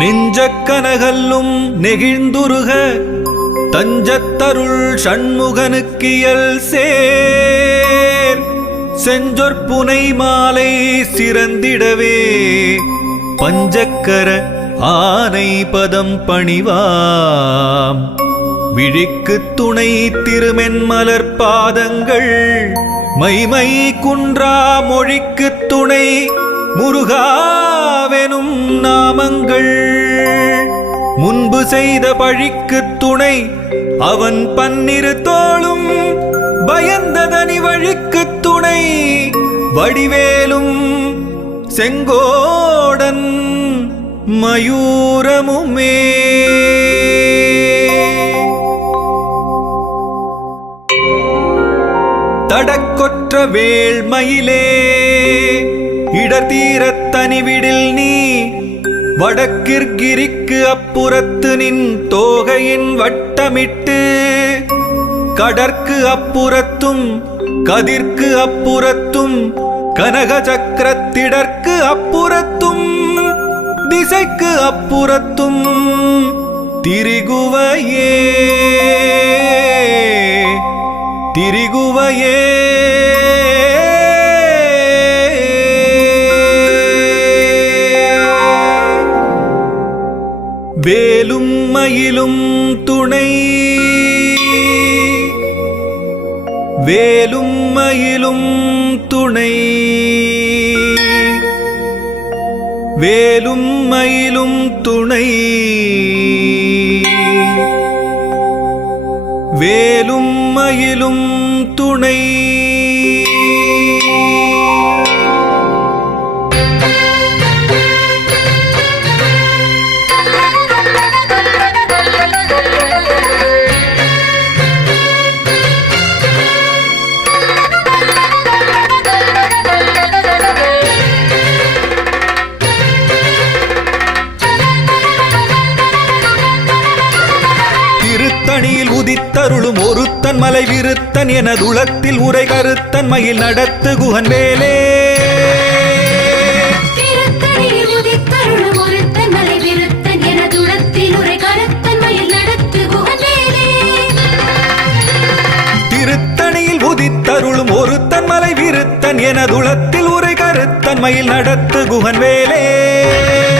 நெஞ்சக்கனகல்லும் நெகிழ்ந்துருக தஞ்சத்தருள் சண்முகனுக்கியல் சேர். செஞ்சொற்புனை மாலை சிறந்திடவே பஞ்சக்கர ஆனை பதம் பணிவாம். விழிக்கு துணை திருமென்மலர் பாதங்கள் மைமை குன்றா மொழிக்கு துணை முருகாவெனும் நாமங்கள். முன்பு செய்த பழிக்கு துணை அவன் பன்னிரு தோளும். பயந்ததனி வழிக்கு துணை வடிவேலும் செங்கோடன் மயூரமுமே. தடக்கொற்ற வேள்மயிலே தீரத்தனிவிடில் நீ வடக்கிற்கிரிக்கு அப்புறத்து நின் தோகையின் வட்டமிட்டு கடற்கு அப்புறத்தும் கதிர்க்கு அப்புறத்தும் கனக சக்கரத்திடற்கு அப்புறத்தும் திசைக்கு அப்புறத்தும் திரிகுவையே. திரிகுவையே. வேலும் துணை. வேலும் மயிலும் துணை. வேலும் மயிலும் துணை. வேலும் மயிலும் துணை. மலை விருத்தன் எனதுளத்தில் உரை கருத்தன் மயில் நடத்து குகன் வேலே உதித்தருளும் ஒருத்தன் மலை விருத்தன் எனதுளத்தில் உரை கருத்தன் மயில் நடத்து குகவேலே. திருத்தணியில்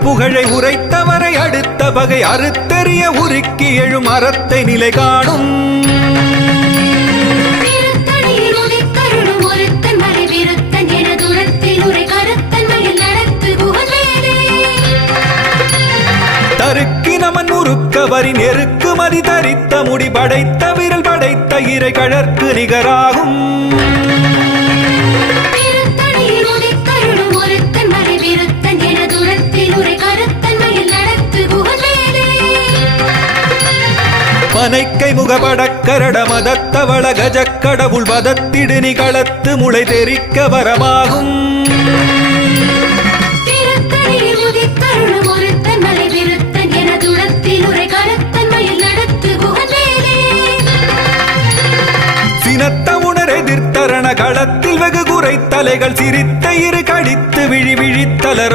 திருப்புகழை உரைத்தவரை அடுத்த பகை அறுத்தெறிய உருக்கி எழும் அறத்தை நிலை காணும். தருக்கினமன் உருக்கவரி நெருக்கு மதி தரித்த முடி படைத்த விரல் படைத்த இறை கழற்கு நிகராகும். பனைக்கை முகபடக்கரட மதத்தவள கஜக்கடவுள் வதத்திடு நிகளத்து முளை தெரிக்க வரமாகும் எதிர்த்தரண களத்தில் வெகு குறை தலைகள் சிரித்த இரு கடித்து விழி விழித்தலர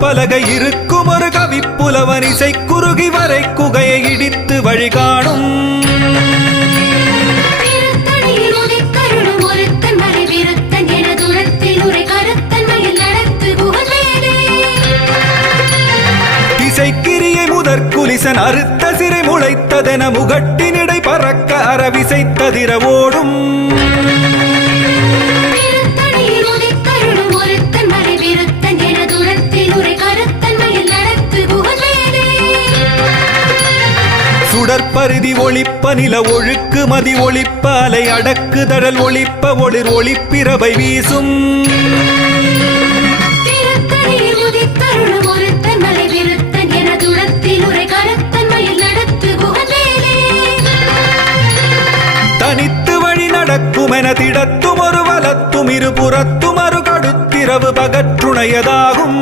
பலகை இருக்கும் ஒரு கவிப்புலவன் இசை குறுகி வரை குகையை இடித்து வழிகாணும் திருத்தணியில் உதித்தருளும் ஒருத்தன் மலை விருத்தன் என தூரத்தில் உரை கருத்தன்மையில் நடத்து குகவேலே திசைக்கிரியை முதற் குலிசன் அறுத்த சிறை முளைத்ததென முகட்டினிடை பறக்க அறவிசைத்ததிர ஓடும். சுடற்பருதி ஒளிப்ப நில ஒழுக்கு மதி ஒளிப்ப அலை அடக்கு தழல் ஒளிப்ப ஒளிர் ஒளிப்பிரவை வீசும். தனித்து வழி நடக்கும் என திடத்தும் ஒரு வலத்தும் இருபுறத்தும் அரு கடுத்திரவு பகற்றுணையதாகும்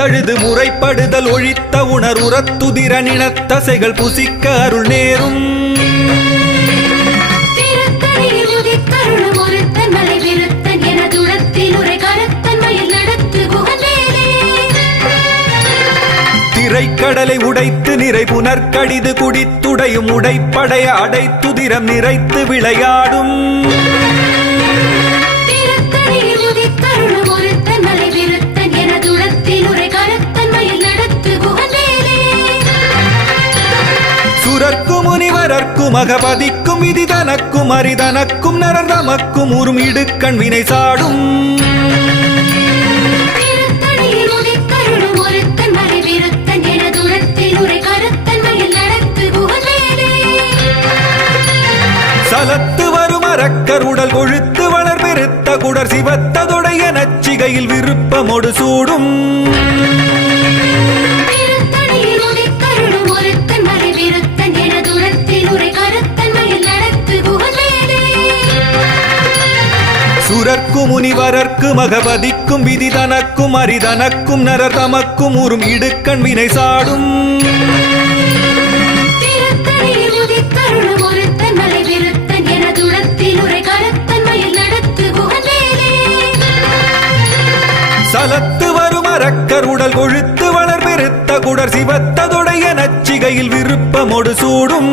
முசித்தழுது முறைப்படுதல் ஒழித்த உணர் உரத்துதிர நினத்தசைகள் புசிக்க அருள் நேரும். திரைக்கடலை உடைத்து நிறை புனர்கடிது குடித்துடையும் உடைப்படைய அடைத்துதிரம் நிறைத்து விளையாடும். முனிவரர்க்கும் அகபதிக்கும் விதி தனக்கும் அரிதனக்கும் நரர் தமக்கும் உறும் இடுக்கண் வினை சாடும் சலத்து வரும் அரக்கர் உடல் கொழுத்து வளர் பெருத்த குடர் சிவத்ததொடைய நச்சிகையில் விருப்பமொடு சூடும். தனக்கு முனிவரற்கு மகபதிக்கும் விதி தனக்கும் அரிதனக்கும் நரர் தமக்கும் உறும் இடுக்கண் வினை சாடும். சலத்து வரும் அரக்கர் உடல் கொழுத்து வளர் பெருத்த குடர் சிவத்ததுடைய நச்சிகையில் விருப்பமோடு சூடும்.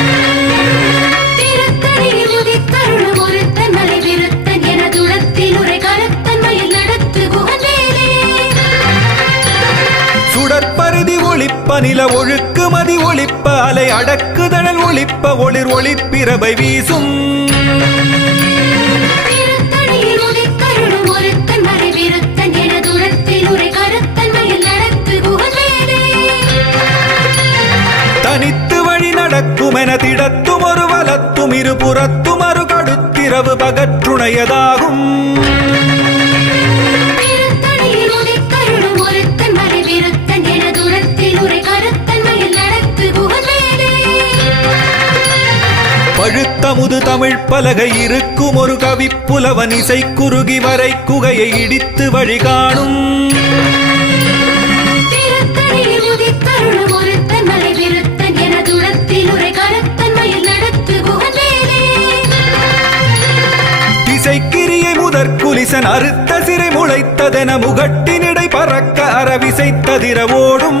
அலை அடக்குதழல் ஒளிப்ப ஒளிர் ஒளிப்பிரபை வீசும். தனித்து வழி நடக்கும் என திடத்தும் ஒரு வலத்தும் இருபுறத்தும் அரு கடுத்திரவு பகற்றுணையதாகும் பழுத்தமுது தமிழ் பலகை இருக்கும் ஒரு கவிப்புலவன் இசை குறுகி வரை குகையை இடித்து வழி காணும். திசைக்கிரியை முதற் குலிசன் அறுத்த சிறை முளைத்ததென முகட்டினிடை பறக்க அறவிசைத்ததிர ஓடும்.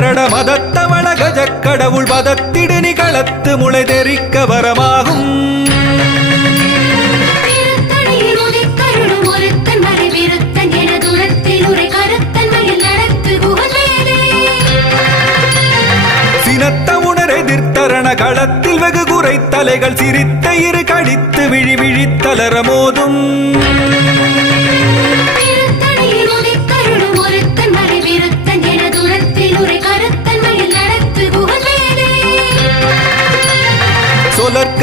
முகமடக்கரட மதத்தவள கஜக்கடவுள் பதத்திடு நிகளத்து முளை தெரிக்க வரமாகும் சினத்த உணர் எதிர்த்தரண களத்தில் வெகு குறை தலைகள் சிரித்த இரு கடித்து விழி விழித்தலர மோதும்.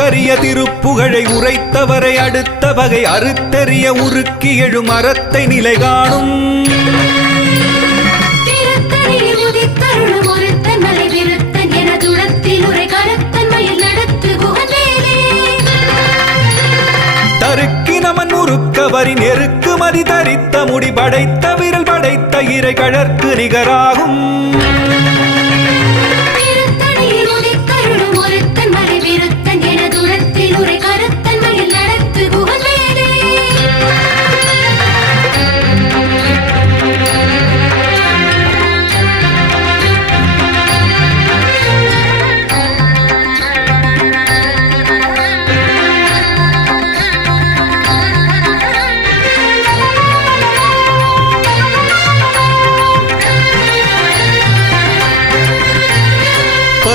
சொலற்கரிய திருப்புகழை உரைத்தவரை அடுத்த வகை அறுத்தெறிய உருக்கி எழும் அறத்தை நிலை காணும். திருத்தணியில் உதித்தருளும் ஒருத்தன் மலை விருத்தன் என தூரத்தில் உரை கருத்தன் மயில் நடத்து குகவேலே தருக்கி நமன் முறுக்கவரி நெருக்கு மதி தரித்த முடி படைத்த விரல் படைத்த இறை கழற்கு நிகராகும்.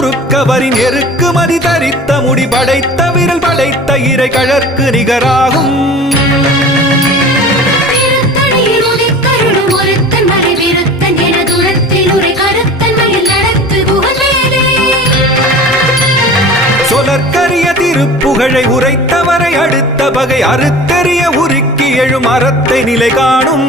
முறுக்கவரின் எருக்கு மதி தரித்த முடி படைத்த விரல் படைத்த இறை கழற்கு நிகராகும். சொலற்கரிய திருப்புகழை உரைத்தவரை அடுத்த பகை அறுத்தெறிய உருக்கி எழும் அறத்தை நிலை காணும்.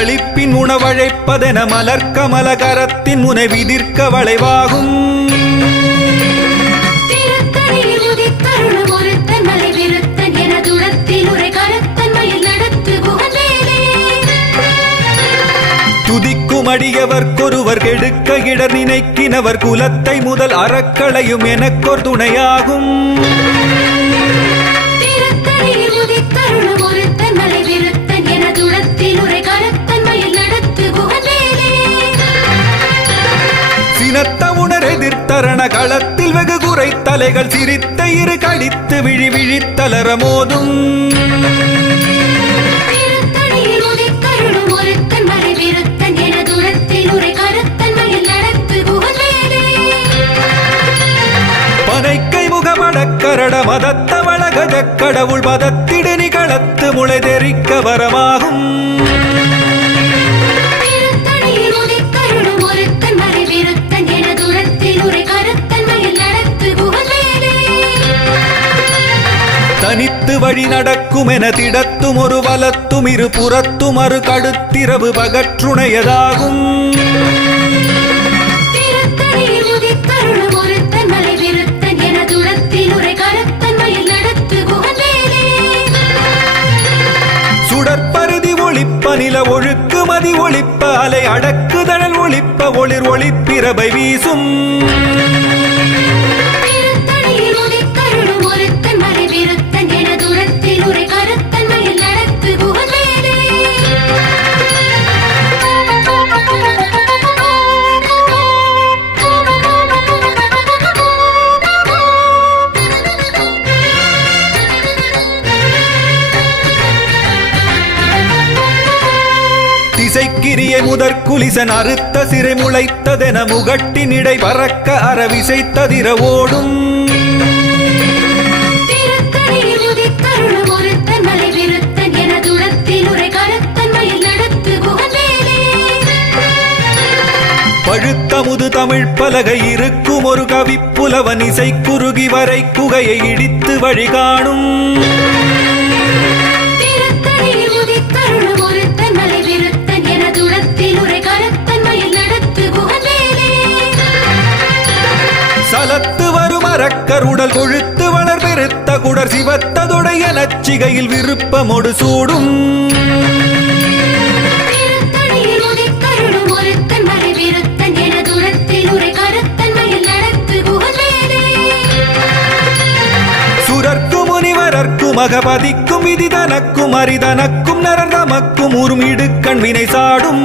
களிப்பின் உணவழைப்பதென மலர்க்கமல கரத்தின் முனை விதிர்க்க வளைவாகும். திருத்தணியில் உதித்தருளும் ஒருத்தன் மலை விருத்தன் எனதுளத்தில் உரை கருத்தன் மயில் நடத்து குகவேலே துதிக்கும் அடியவர்க்கொருவர் கெடுக்க இடர் நினைக்கினவர் குலத்தை முதல் அறக்களையும் எனக்கொரு துணையாகும். எதிர்த்தரண களத்தில் வெகு குறை தலைகள் சிரித்த இரு கடித்து விழி விழித்தலர மோதும். பனைக்கை முகமடக்கரட மதத்த வளகஜ கடவுள் மதத்திடு நிகழத்து முளை தெரிக்க வரமாகும். தனித்து வழி நடக்கும் என திடத்தும் ஒரு வலத்தும் இரு புறத்தும் அரு கடுத்திரவு பகற்றுணையதாகும். சுடற்பருதி ஒளிப்ப நில ஒழுக்கு மதி ஒளிப்ப அலை அடக்குதழல் ஒளிப்ப ஒளிர் ஒளிப்பிரபை வீசும். மலை விருத்தன் எனதுளத்தில் உரை கருத்தன் மயில் நடத்து குகவேலே பழுத்த முது தமிழ் பலகை இருக்கும் ஒரு கவிப்புலவன் இசை குறுகி வரை குகையை இடித்து வழி உடல் கொழுத்து வளர் பெருத்த குடர் சிவத்ததொடைய நச்சிகையில் விருப்பமொடு சூடும். அகபதிக்கும் விதி தனக்கும் அரிதனக்கும் நரர் தமக்கும் உறும் இடுக்கண் வினை சாடும்.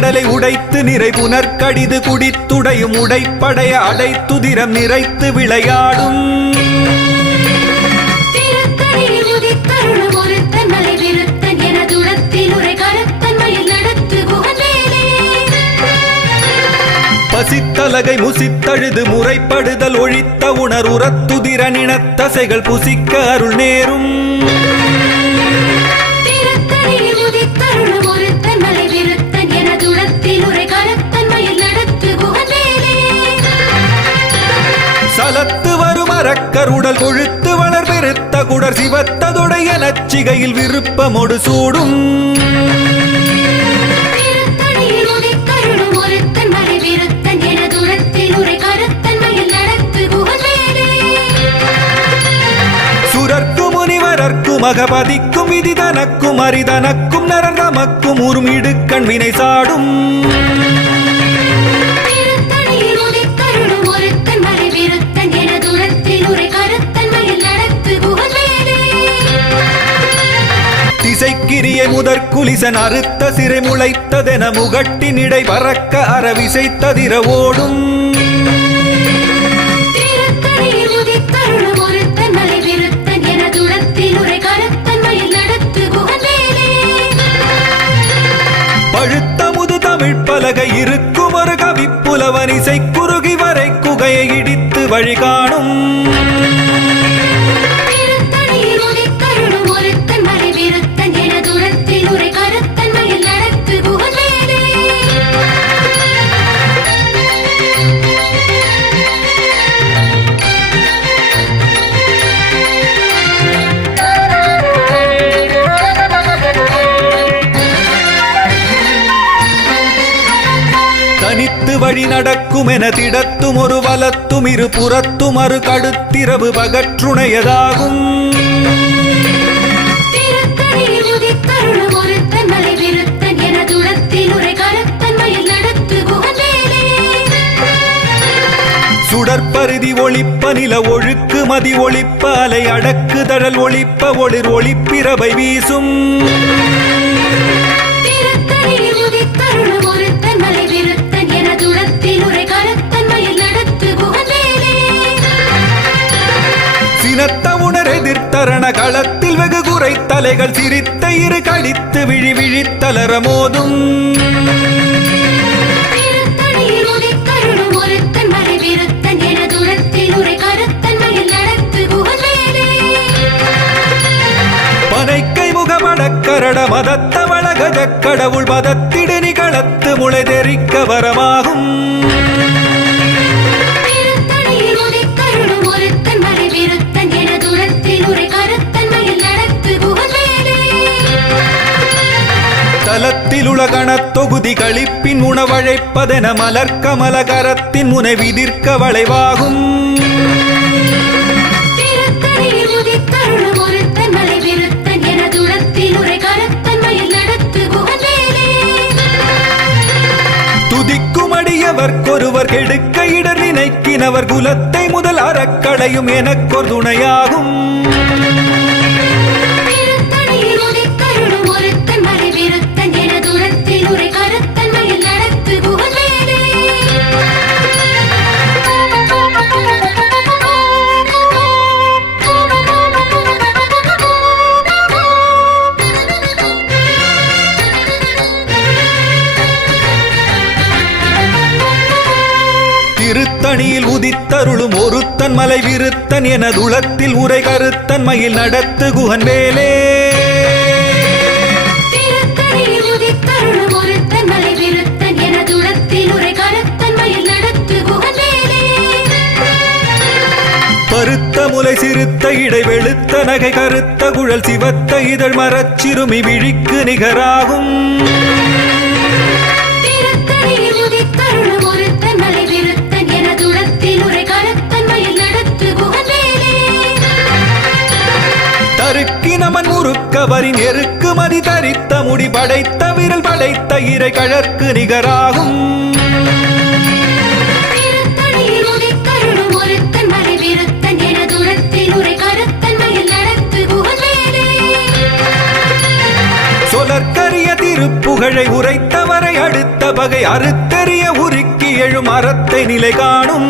திரைக்கடலை உடைத்து நிறை புனர்கடிது குடித்துடையும் உடைப்படைய அடைத்துதிரம் நிறைத்து விளையாடும். பசித்தலகை முசித்தழுது முறைப்படுதல் ஒழித்த உணர் உரத்துதிர நினத்தசைகள் புசிக்க அருள் நேரும். அறக்கருடல் கொழுத்து வளர் பெருத்த குடர் சிவத்ததுடைய நச்சிகையில் விருப்பமொடு சூடும். சுரர்க்கும் அகபதிக்கும் விதி தனக்கும் அரிதனக்கும் நரந்தமக்கும் உறும் இடுக்கண் வினை சாடும். திசைக்கிரிய முதற்குலிசன் அறுத்த சிறை முளைத்ததென முகட்டினிடை பறக்க அறவிசைத்ததிர ஓடும். திருத்தணியில் உதித்தருளும் ஒருத்தன் மலை விருத்தன் எனதுளத்தில் உரை கருத்தன் மயில் நடத்து குகவேலே பழுத்த முது தமிழ் பலகை இருக்கும் ஒரு கவிப்புலவன் இசை குறுகி வரை குகையை இடித்து வழி வழி நடக்கும் என திடத்தும் ஒரு வலத்தும் இரு புறத்தும் அரு கடுத்திரவு பகற்றுணையதாகும். சுடற்பருதி ஒளிப்ப நில ஒழுக்கு மதி ஒளிப்ப அலை அடக்கு தழல் ஒளிப்ப ஒளிர் ஒளிப்பிரவை வீசும். களத்தில் வெகு குறை தலைகள் சிரித்த இரு கடித்து விழி விழித்தலர மோதும். முகமடக்கரட மதத்தவள கஜக் கடவுள் மதத்திடு நிகளத்து முளை தெரிக்க வரமாகும். தலத்தில் உலகணத் தொகுதி களிப்பின் உணவழைப்பதென மலர் கமலகரத்தின் முனை விதிர்க்க வளைவாகும். திருத்தணியில் உதித்தருளும் ஒருத்தன் மலை விருத்தன் எனதுளத்தில் உரை கருத்தன் மயில் நடத்து குகவேலே துதிக்கும் அடியவர்க்கொருவர் கெடுக்க இடர் நினைக்கினவர் குலத்தை முதல் அறக்களையும் எனக்கொரு துணையாகும். உதித்தருளும் ஒருத்தன் மலை விருத்தன் எனதுளத்தில் உரை கருத்தன் மயில் நடத்து குகன் வேலே பருத்த முலை சிறுத்த இடை வெளுத்த நகை கருத்த குழல் சிவத்த இதழ் மரச்சிறுமி விழிக்கு நிகராகும். தருக்கினமன் முறுக்கவரின் எருக்கு மதி தரித்த முடி படைத்த விரல் படைத்த இறை கழற்கு நிகராகும். சொலற்கரிய திருப்புகழை உரைத்தவரை அடுத்த பகை அறுத்தெறிய உருக்கி எழும் அறத்தை நிலை காணும்.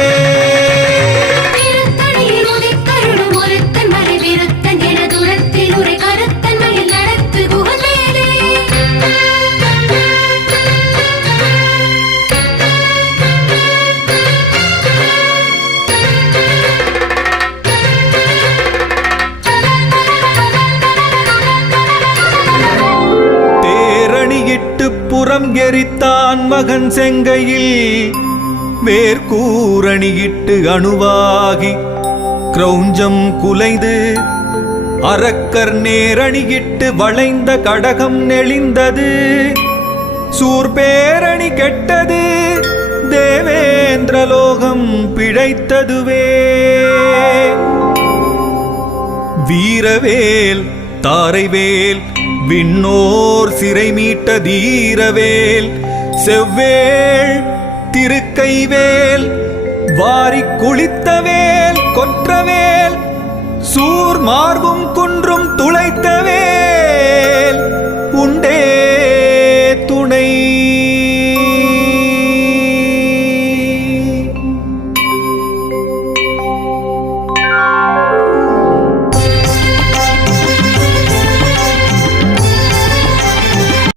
எரித்தான் மகன் செங்கையில் வேர்கூரணியிட்டு அணுவாகி கிரௌஞ்சம் குலைந்து அரக்கர் நேரணியிட்டு வளைந்த கடகம் நெளிந்தது. சூர்பேரணி கெட்டது தேவேந்திரலோகம் பிழைத்ததுவே. வீரவேல் தாரைவேல் விண்ணோர் சிறை மீட்ட தீரவேல் செவ்வேள் திருக்கைவேல் வாரி குளித்தவேல் கொற்றவேல் சூர் மார்பும் குன்றும் துளைத்தவேல்.